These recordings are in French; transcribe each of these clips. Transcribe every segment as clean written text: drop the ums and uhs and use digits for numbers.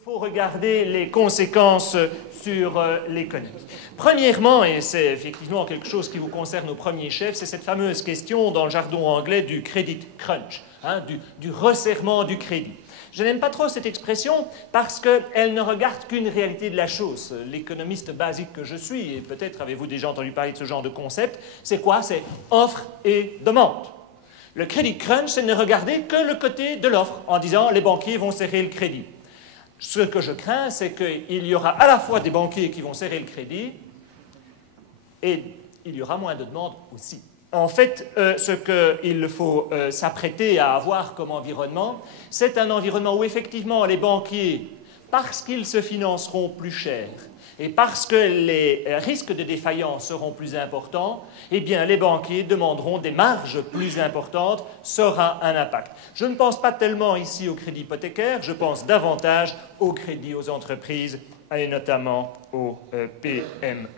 Il faut regarder les conséquences sur l'économie. Premièrement, et c'est effectivement quelque chose qui vous concerne au premier chef, c'est cette fameuse question dans le jargon anglais du credit crunch, hein, du resserrement du crédit. Je n'aime pas trop cette expression parce qu'elle ne regarde qu'une réalité de la chose. L'économiste basique que je suis, et peut-être avez-vous déjà entendu parler de ce genre de concept, c'est quoi? C'est offre et demande. Le credit crunch, c'est ne regarder que le côté de l'offre, en disant les banquiers vont serrer le crédit. Ce que je crains, c'est qu'il y aura à la fois des banquiers qui vont serrer le crédit et il y aura moins de demandes aussi. En fait, ce qu'il faut s'apprêter à avoir comme environnement, c'est un environnement où effectivement les banquiers, parce qu'ils se financeront plus cher et parce que les risques de défaillance seront plus importants, eh bien les banquiers demanderont des marges plus importantes, ça aura un impact. Je ne pense pas tellement ici au crédit hypothécaire, je pense davantage au crédit aux entreprises et notamment aux PME.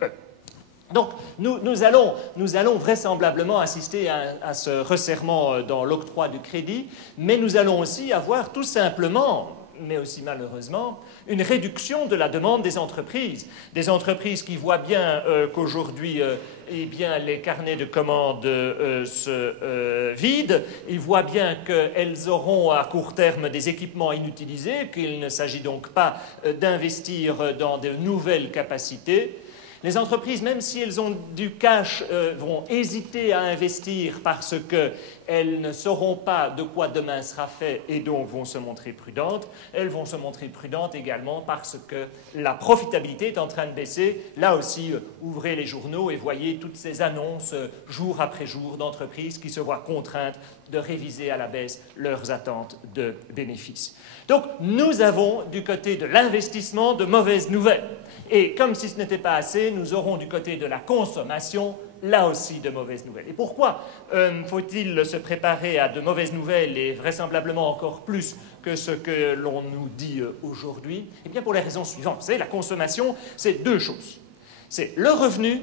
Donc, nous allons vraisemblablement assister à ce resserrement dans l'octroi du crédit, mais nous allons aussi avoir tout simplement, mais aussi malheureusement, une réduction de la demande des entreprises. Des entreprises qui voient bien qu'aujourd'hui, eh bien, les carnets de commandes se vident, ils voient bien qu'elles auront à court terme des équipements inutilisés, qu'il ne s'agit donc pas d'investir dans de nouvelles capacités. Les entreprises, même si elles ont du cash, vont hésiter à investir parce qu'elles ne sauront pas de quoi demain sera fait et donc vont se montrer prudentes. Elles vont se montrer prudentes également parce que la profitabilité est en train de baisser. Là aussi, ouvrez les journaux et voyez toutes ces annonces jour après jour d'entreprises qui se voient contraintes de réviser à la baisse leurs attentes de bénéfices. Donc, nous avons du côté de l'investissement de mauvaises nouvelles. Et comme si ce n'était pas assez, nous aurons du côté de la consommation, là aussi, de mauvaises nouvelles. Et pourquoi faut-il se préparer à de mauvaises nouvelles et vraisemblablement encore plus que ce que l'on nous dit aujourd'hui? Eh bien, pour les raisons suivantes. Vous savez, la consommation, c'est deux choses. C'est le revenu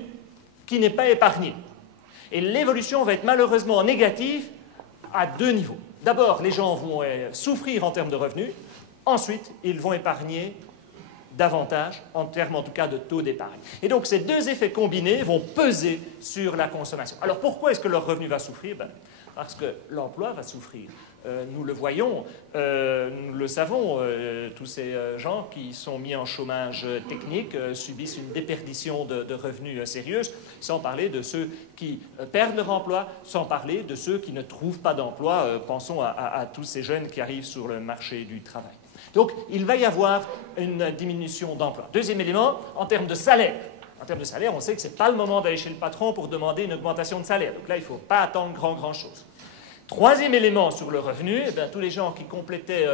qui n'est pas épargné. Et l'évolution va être malheureusement négative à deux niveaux. D'abord, les gens vont souffrir en termes de revenus. Ensuite, ils vont épargner davantage, en termes en tout cas de taux d'épargne. Et donc ces deux effets combinés vont peser sur la consommation. Alors pourquoi est-ce que leur revenu va souffrir? Parce que l'emploi va souffrir. Nous le voyons, nous le savons, tous ces gens qui sont mis en chômage technique subissent une déperdition de revenus sérieuse, sans parler de ceux qui perdent leur emploi, sans parler de ceux qui ne trouvent pas d'emploi. Pensons à tous ces jeunes qui arrivent sur le marché du travail. Donc, il va y avoir une diminution d'emploi. Deuxième élément, en termes de salaire. En termes de salaire, on sait que ce n'est pas le moment d'aller chez le patron pour demander une augmentation de salaire. Donc là, il ne faut pas attendre grand-chose. Troisième élément sur le revenu, eh bien, tous les gens qui complétaient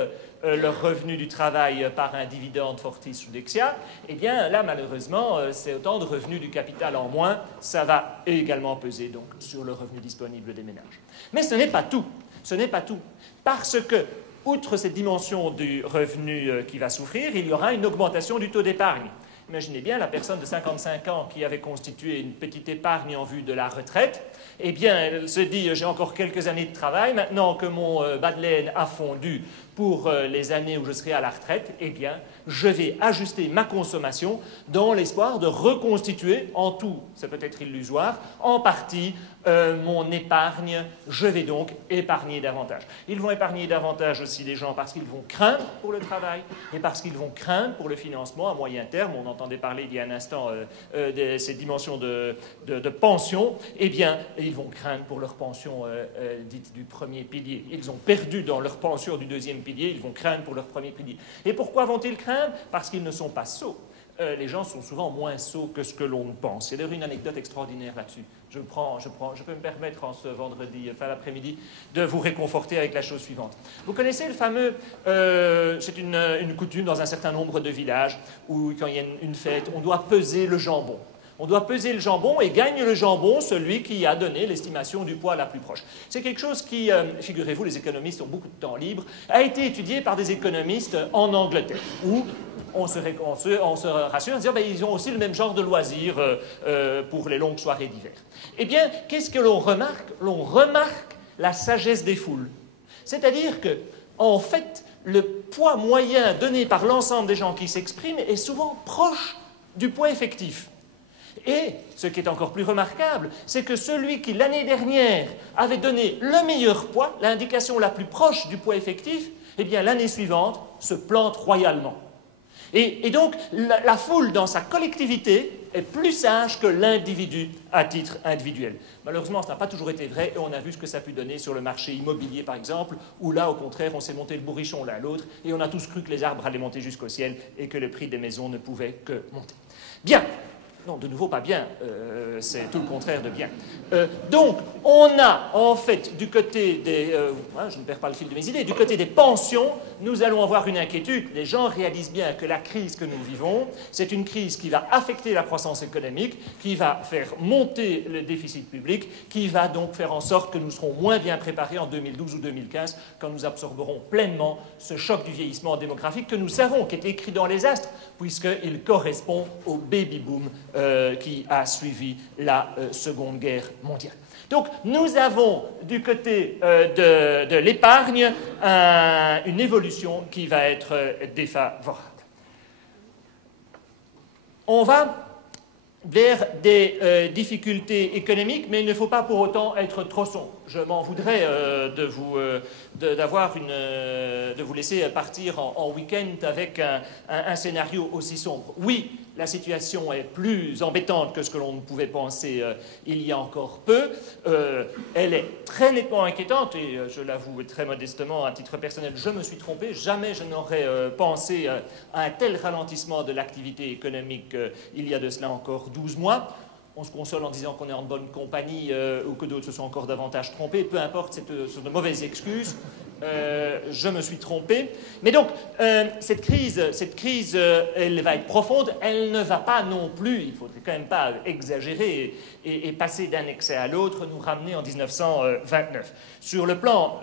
leur revenu du travail par un dividende fortis ou dexia, eh bien là, malheureusement, c'est autant de revenus du capital en moins. Ça va également peser donc sur le revenu disponible des ménages. Mais ce n'est pas tout. Ce n'est pas tout. Parce que outre cette dimension du revenu qui va souffrir, il y aura une augmentation du taux d'épargne. Imaginez bien la personne de 55 ans qui avait constitué une petite épargne en vue de la retraite. Eh bien, elle se dit, j'ai encore quelques années de travail, maintenant que mon bas de laine a fondu pour les années où je serai à la retraite, eh bien, je vais ajuster ma consommation dans l'espoir de reconstituer, en tout, c'est peut-être illusoire, en partie mon épargne. Je vais donc épargner davantage. Ils vont épargner davantage aussi les gens parce qu'ils vont craindre pour le travail et parce qu'ils vont craindre pour le financement à moyen terme. On entendait parler il y a un instant de ces dimensions de pension. Eh bien, ils vont craindre pour leur pension dite du premier pilier. Ils ont perdu dans leur pension du deuxième pilier, ils vont craindre pour leur premier pilier. Et pourquoi vont-ils craindre? Parce qu'ils ne sont pas sots. Les gens sont souvent moins sots que ce que l'on pense. Il y a une anecdote extraordinaire là-dessus. Je peux me permettre en ce vendredi, fin d'après-midi, de vous réconforter avec la chose suivante. Vous connaissez le fameux... c'est une coutume dans un certain nombre de villages où, quand il y a une fête, on doit peser le jambon. On doit peser le jambon et gagne le jambon celui qui a donné l'estimation du poids la plus proche. C'est quelque chose qui, figurez-vous, les économistes ont beaucoup de temps libre, a été étudié par des économistes en Angleterre, où on se rassure en disant qu'ils ont aussi le même genre de loisirs pour les longues soirées d'hiver. Eh bien, qu'est-ce que l'on remarque? L'on remarque la sagesse des foules. C'est-à-dire que, en fait, le poids moyen donné par l'ensemble des gens qui s'expriment est souvent proche du poids effectif. Et ce qui est encore plus remarquable, c'est que celui qui, l'année dernière, avait donné le meilleur poids, l'indication la plus proche du poids effectif, eh bien, l'année suivante, se plante royalement. Et donc, la foule, dans sa collectivité, est plus sage que l'individu à titre individuel. Malheureusement, ça n'a pas toujours été vrai, et on a vu ce que ça a pu donner sur le marché immobilier, par exemple, où là, au contraire, on s'est monté le bourrichon l'un à l'autre, et on a tous cru que les arbres allaient monter jusqu'au ciel, et que le prix des maisons ne pouvait que monter. Bien. Non, de nouveau, pas bien, c'est tout le contraire de bien. Donc, on a, en fait, du côté des... je ne perds pas le fil de mes idées, du côté des pensions, nous allons avoir une inquiétude. Les gens réalisent bien que la crise que nous vivons, c'est une crise qui va affecter la croissance économique, qui va faire monter le déficit public, qui va donc faire en sorte que nous serons moins bien préparés en 2012 ou 2015, quand nous absorberons pleinement ce choc du vieillissement démographique que nous savons, qui est écrit dans les astres, puisqu'il correspond au baby-boom qui a suivi la Seconde Guerre mondiale. Donc, nous avons du côté de l'épargne une évolution qui va être défavorable. On va vers des difficultés économiques, mais il ne faut pas pour autant être trop sombre. Je m'en voudrais de vous laisser partir en week-end avec un scénario aussi sombre. Oui, la situation est plus embêtante que ce que l'on ne pouvait penser il y a encore peu. Elle est très nettement inquiétante, et je l'avoue très modestement, à titre personnel, je me suis trompé. Jamais je n'aurais pensé à un tel ralentissement de l'activité économique il y a de cela encore 12 mois. On se console en disant qu'on est en bonne compagnie ou que d'autres se sont encore davantage trompés. Peu importe, ce sont de mauvaises excuses. Je me suis trompé. Mais donc, cette crise, elle va être profonde. Elle ne va pas non plus, il ne faudrait quand même pas exagérer et passer d'un excès à l'autre, nous ramener en 1929. Sur le plan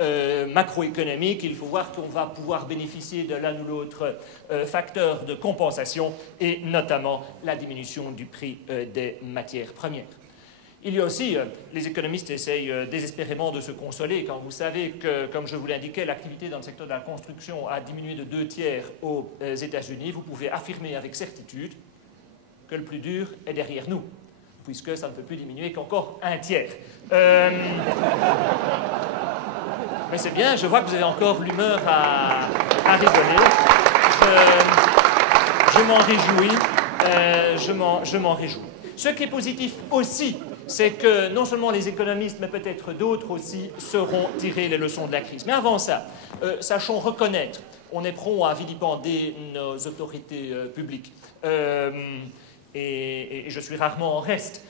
macroéconomique, il faut voir qu'on va pouvoir bénéficier de l'un ou l'autre facteur de compensation, et notamment la diminution du prix des matières premières. Il y a aussi, les économistes essayent désespérément de se consoler quand vous savez que, comme je vous l'indiquais, l'activité dans le secteur de la construction a diminué de 2/3 aux États-Unis. Vous pouvez affirmer avec certitude que le plus dur est derrière nous, puisque ça ne peut plus diminuer qu'encore 1/3. Mais c'est bien, je vois que vous avez encore l'humeur à rigoler. Je m'en réjouis. Je m'en réjouis. Ce qui est positif aussi, c'est que non seulement les économistes, mais peut-être d'autres aussi, sauront tirer les leçons de la crise. Mais avant ça, sachons reconnaître, on est prompt à vilipender nos autorités publiques. Et je suis rarement en reste,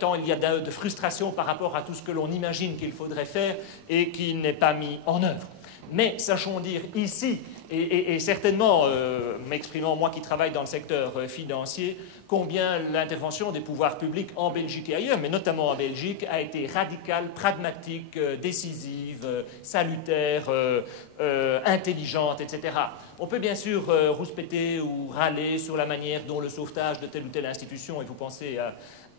tant il y a de frustration par rapport à tout ce que l'on imagine qu'il faudrait faire et qui n'est pas mis en œuvre. Mais sachons dire ici, et certainement, m'exprimant moi qui travaille dans le secteur financier, combien l'intervention des pouvoirs publics en Belgique et ailleurs, mais notamment en Belgique, a été radicale, pragmatique, décisive, salutaire, intelligente, etc. On peut bien sûr rouspéter ou râler sur la manière dont le sauvetage de telle ou telle institution, et vous pensez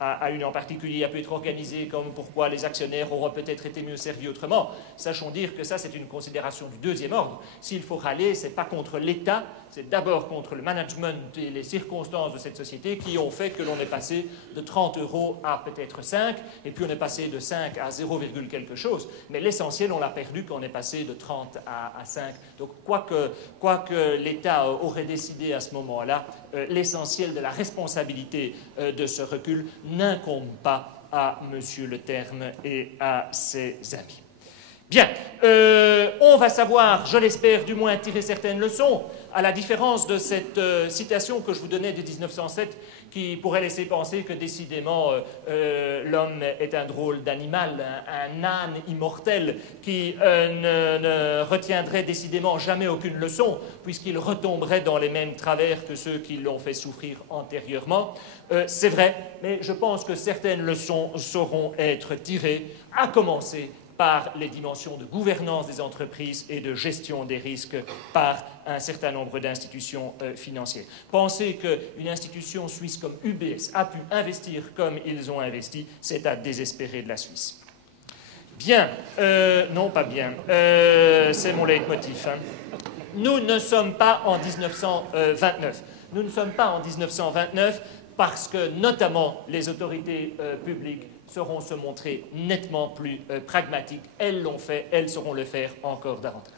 à une en particulier, a pu être organisée, comme pourquoi les actionnaires auraient peut-être été mieux servis autrement. Sachons dire que ça, c'est une considération du deuxième ordre. S'il faut râler, ce n'est pas contre l'État, c'est d'abord contre le management et les circonstances de cette société qui ont fait que l'on est passé de 30 € à peut-être 5, et puis on est passé de 5 à 0, quelque chose. Mais l'essentiel, on l'a perdu quand on est passé de 30 à 5. Donc, quoi que l'État aurait décidé à ce moment-là, l'essentiel de la responsabilité de ce recul n'incombe pas à M. Leterme et à ses amis. Bien, on va savoir, je l'espère du moins, tirer certaines leçons, à la différence de cette citation que je vous donnais de 1907, qui pourrait laisser penser que décidément l'homme est un drôle d'animal, un âne immortel qui ne retiendrait décidément jamais aucune leçon, puisqu'il retomberait dans les mêmes travers que ceux qui l'ont fait souffrir antérieurement. C'est vrai, mais je pense que certaines leçons sauront être tirées, à commencer par les dimensions de gouvernance des entreprises et de gestion des risques par un certain nombre d'institutions financières. Penser qu'une institution suisse comme UBS a pu investir comme ils ont investi, c'est à désespérer de la Suisse. Bien, non pas bien, c'est mon leitmotiv. Hein. nous ne sommes pas en 1929. Nous ne sommes pas en 1929 parce que, notamment, les autorités publiques sauront se montrer nettement plus pragmatiques. Elles l'ont fait, elles sauront le faire encore davantage.